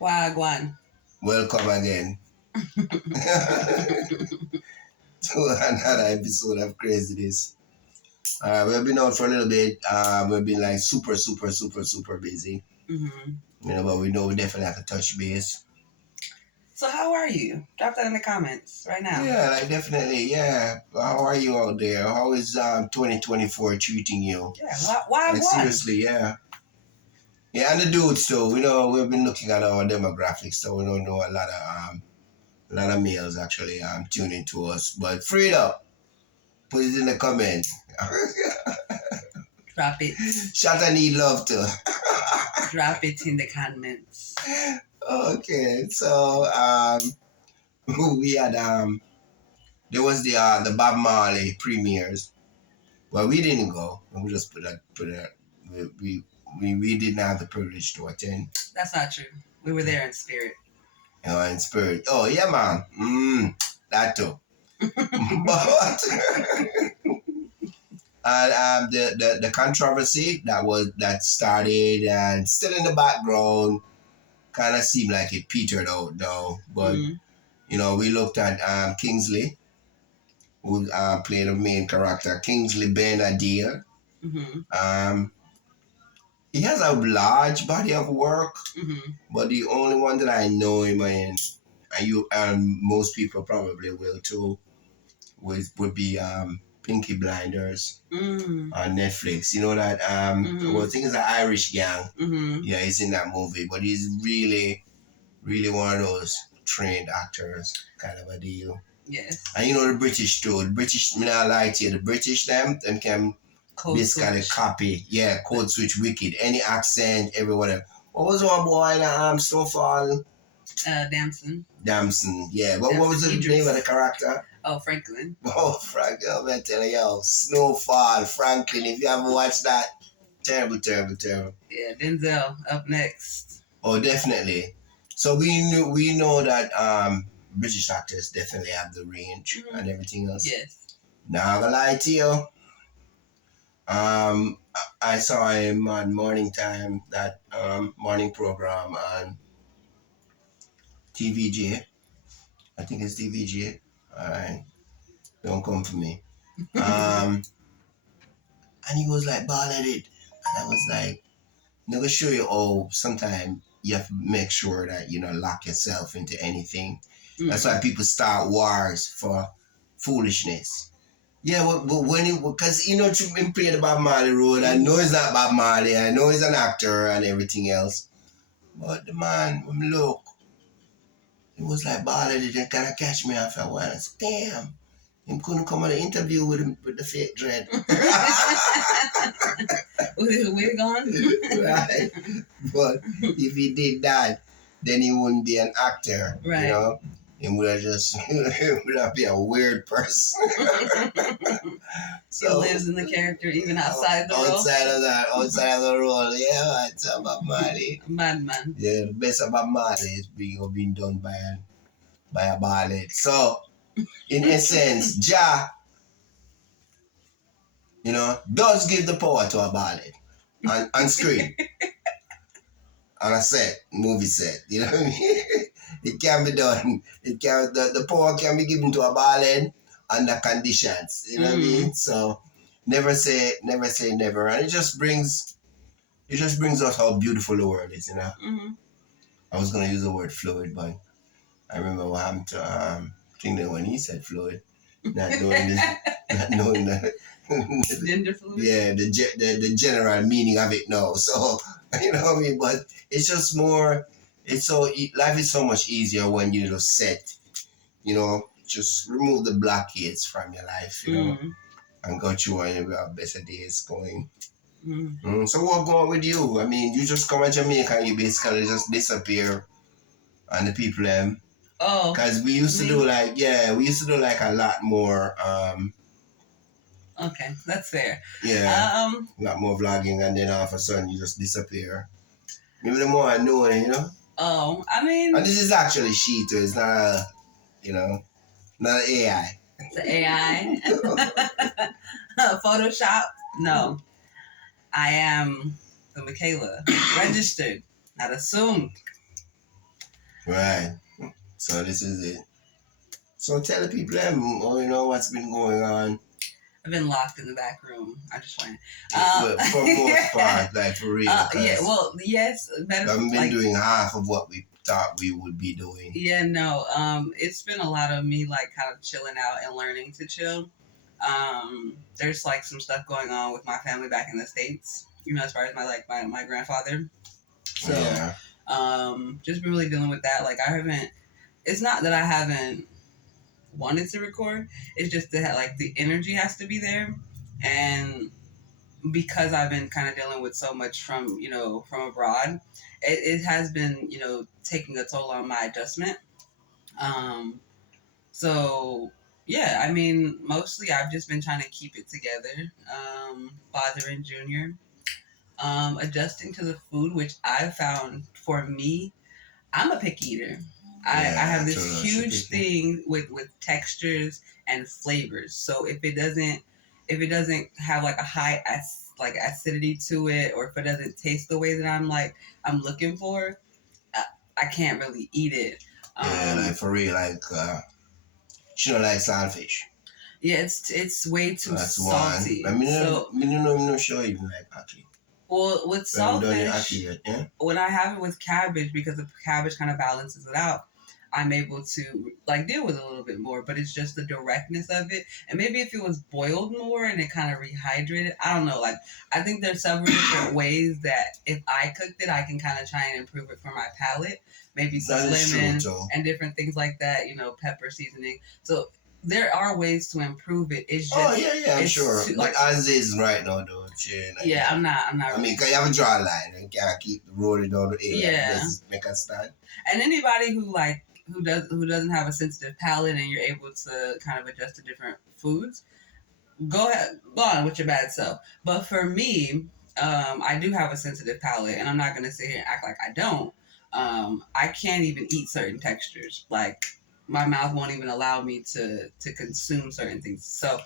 Wagwan. Welcome again to another episode of Craziness. We've been out for a little bit. We've been like super busy. But we know we definitely have to touch base. So how are you? Drop that in the comments right now. Yeah, like definitely. Yeah. How are you out there? How is 2024 treating you? Yeah. Why like, seriously, yeah. Yeah, and the dudes too. We've been looking at our demographics, so we don't know a lot of males actually tuning to us. But free it up. Put it in the comment. Drop it. Shatta need love too. Drop it in the comments. Okay, so we had there was the Bob Marley premieres. Well, we didn't go. We just put it. We didn't have the privilege to attend. That's not true. We were there in spirit. In spirit. Oh yeah, man. That too. But and the controversy that started and still in the background kind of seemed like it petered out though. But we looked at Kingsley, who played the main character, Kingsley Ben-Adir. He has a large body of work, but the only one that I know him in, and most people probably will too, would be Pinky Blinders on Netflix. You know that well, I think it's an Irish gang. Yeah, he's in that movie, but he's really, really one of those trained actors, kind of a deal. Yes. And the British too. The British, me not lie to you, the British them can basically copy. Yeah, code switch wicked. Any accent, everywhere. What was our boy in Snowfall? Damson. Yeah. What was the name of the character? Oh, Franklin. Oh, Franklin. I'm telling you, Snowfall, Franklin. If you haven't watched that, terrible. Yeah, Denzel up next. Oh, definitely. So we know that British actors definitely have the range and everything else. Yes. Not gonna lie to you. I saw him on Morning Time, that morning program on TVJ. I think it's TVJ. Alright. Don't come for me. And he was like ball-headed. And I was like, I'm gonna show you how sometimes you have to make sure that you don't lock yourself into anything. That's why people start wars for foolishness. Yeah, but because to him play the Bob Marley role, I know he's not Bob Marley, I know he's an actor and everything else. But the man, when me look, he was like, Barley didn't kind of catch me after a while. I said, damn, him couldn't come on an interview with him with the fake dread. With his wig on? Right. But if he did that, then he wouldn't be an actor. Right. He would have been a weird person. So he lives in the character even outside the role. Outside of the role, yeah, it's about Marley. Madman. Yeah, the best about Marley is being done by a ballet. So, in essence, Jah, does give the power to a ballet on screen. On a set, movie set, you know what I mean? It can be done. The power can be given to a ballet under conditions, you know what I mean? So never say never, and it just brings us how beautiful the world is, I was gonna use the word fluid, but I remember what happened to thing that when he said fluid, not knowing the gender fluid. Yeah, the general meaning of it now. So you know what I mean, but it's just more. Life is so much easier when you just set, just remove the blockades from your life, and go through and you have better days going. So what going with you? I mean, you just come to Jamaica and you basically just disappear, and the people Oh. Because we used to do like a lot more. Okay, that's fair. Yeah. A lot more vlogging, and then all of a sudden you just disappear. Maybe the more I know it, Oh, I mean. And this is actually she too. It's not not an AI. It's an AI. Photoshop? No. I am the Makayla. Registered, not assumed. Right. So this is it. So tell the people what's been going on. I've been locked in the back room. I'm just playing. Well, for most part, like for real. Yeah. Well, yes. Better. I've been doing half of what we thought we would be doing. Yeah. No. It's been a lot of me like kind of chilling out and learning to chill. There's like some stuff going on with my family back in the States. As far as my grandfather. So. Yeah. Just been really dealing with that. Like I haven't. It's not that I haven't wanted to record. It's just that like the energy has to be there, and because I've been kind of dealing with so much from abroad, it has been taking a toll on my adjustment. So yeah, I mean mostly I've just been trying to keep it together. Father and Junior, adjusting to the food, which I found for me, I'm a picky eater. I have this huge thing with textures and flavors. So if it doesn't have like a high acidity to it, or if it doesn't taste the way that I'm looking for, I can't really eat it. Like for real, like she don't like saltfish. Yeah, it's way too salty. One. I'm not sure even like ackee. Well, with saltfish, when I have it with cabbage, because the cabbage kind of balances it out, I'm able to deal with it a little bit more. But it's just the directness of it, and maybe if it was boiled more and it kind of rehydrated, I don't know. I think there's several different ways that if I cooked it, I can kind of try and improve it for my palate. Maybe some lemon and different things like that. Pepper seasoning. So there are ways to improve it. It's just I'm sure. But as is right now, though, I'm not. I mean, cause you have a draw line and can't keep rolling down the air. Yeah, make a stand. And anybody who doesn't have a sensitive palate and you're able to kind of adjust to different foods, go on with your bad self. But for me, I do have a sensitive palate, and I'm not gonna sit here and act like I don't. I can't even eat certain textures. Like my mouth won't even allow me to consume certain things. So,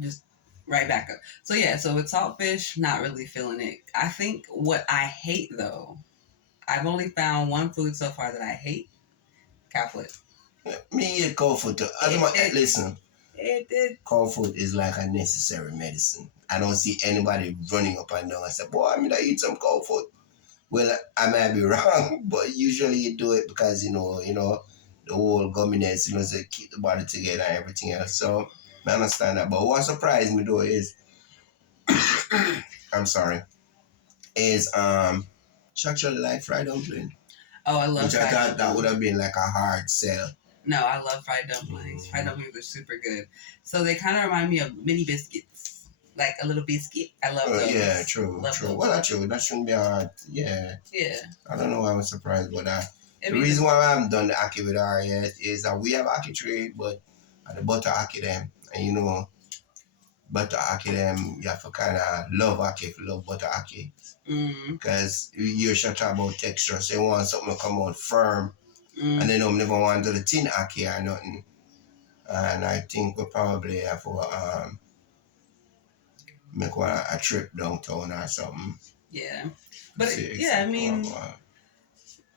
just right back up. So yeah, so with saltfish, not really feeling it. I think what I hate though, I've only found one food so far that I hate: cow foot. Me eat cow foot too. Listen, cow foot is like a necessary medicine. I don't see anybody running up and down and say, boy, I eat some cow foot. Well, I might be wrong, but usually you do it because, the whole gumminess, to keep the body together and everything else. So, I understand that. But what surprised me, though, is, I'm sorry, is, she actually like fried dumpling. Oh, I love fried dumplings. Which I thought that would have been like a hard sell. No, I love fried dumplings. Fried dumplings are super good. So they kind of remind me of mini biscuits. Like a little biscuit. I love those. Yeah, true. Well, that's true. That shouldn't be hard. Yeah. Yeah. I don't know why I was surprised about that. The reason why I haven't done the ackee with her yet is that we have ackee tree, but the butter ackee them. And butter ackee them, you have to kind of love ackee if you love butter ackee. Because you should talk about texture. So you want something to come out firm. And they don't never want to do the thin ackee or nothing. And I think we probably have to make a trip downtown or something. Yeah, but I mean,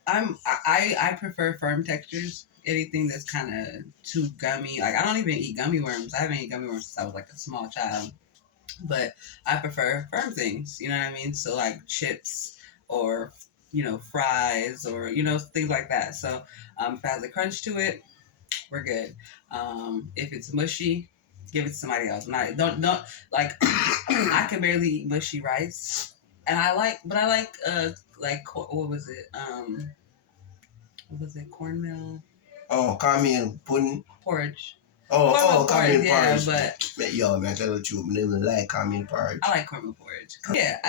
I prefer firm textures. Anything that's kind of too gummy, like I don't even eat gummy worms. I haven't eaten gummy worms since I was like a small child. But I prefer firm things. You know what I mean? So like chips or fries or things like that. So if it has a crunch to it, we're good. If it's mushy, give it to somebody else. Don't like I can barely eat mushy rice, and I like what was it? What was it? Cornmeal. Oh, cornmeal pudding. Porridge. Cornmeal porridge. Yeah, but yo, man, I tell you, I never like cornmeal porridge. I like cornmeal porridge. Yeah,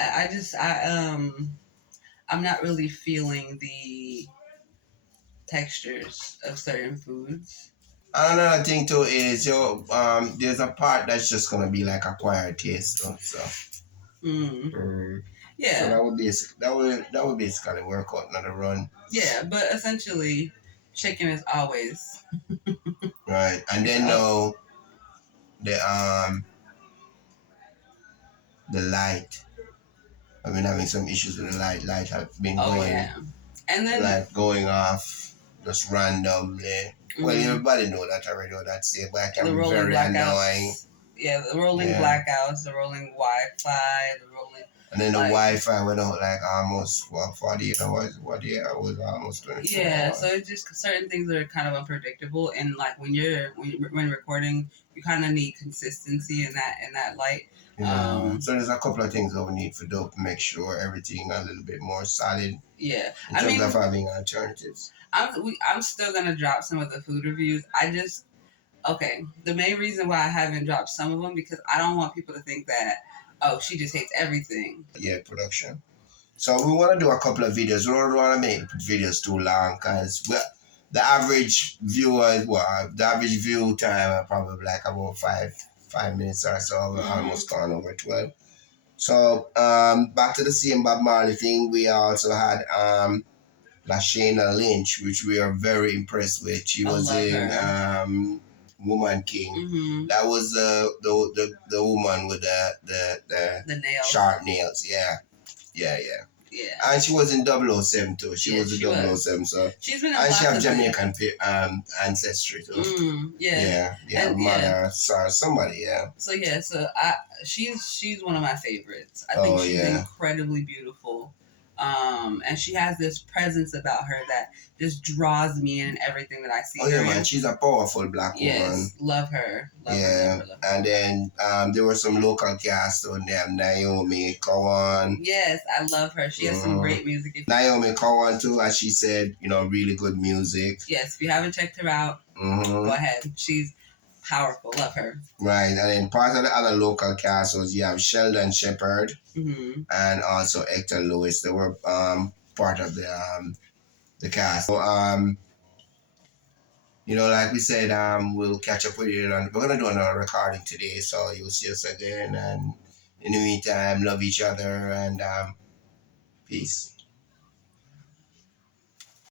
I'm not really feeling the textures of certain foods. Another thing too is there's a part that's just gonna be like acquired taste though, so. Yeah. So that would basically work out another run. Yeah, but essentially, chicken is always right, and then the light. I've been having some issues with the light. Light have been going. Yeah. And then like going off just randomly. Well, everybody know that already. Or that's it, but it can the be rolling very annoying. blackouts. Yeah, the rolling Yeah. blackouts, the rolling Wi-Fi, the rolling. And then the like, Wi-Fi went out like almost 48 hours. 48 hours, almost 24 Yeah, hours. so it's just certain things that are kind of unpredictable, and like when recording, you kind of need consistency in that light. Yeah. So there's a couple of things that we need for dope to make sure everything a little bit more solid. Yeah, in terms of having alternatives. I'm still gonna drop some of the food reviews. Okay. The main reason why I haven't dropped some of them because I don't want people to think that she just hates everything. Yeah, production. So we want to do a couple of videos. We don't want to make videos too long because the average viewer, the average view time are probably like about 5 minutes or so. We're almost gone over 12. So back to the same Bob Marley thing. We also had Lashana Lynch, which we are very impressed with. She was in Woman King. Mm-hmm. That was the woman with the nails. Sharp nails. Yeah. And she was in 007 too. She was in 007. So she's been in and she has Jamaican ancestry too. Yeah. And mother, somebody. Yeah. So she's one of my favorites. I think she's incredibly beautiful. And she has this presence about her that just draws me in everything that I see. Oh yeah, man, she's a powerful black woman. Yes, love her. Love her. And then there were some local cast on them. Naomi Cowan. Yes, I love her. She has some great music. Naomi Cowan too, as she said, really good music. Yes, if you haven't checked her out, go ahead. She's powerful. Love her. Right, and then part of the other local cast was you have Sheldon Shepherd and also Hector Lewis. They were part of the cast. So like we said, we'll catch up with you, and we're gonna do another recording today. So you'll see us again, and in the meantime, love each other and peace.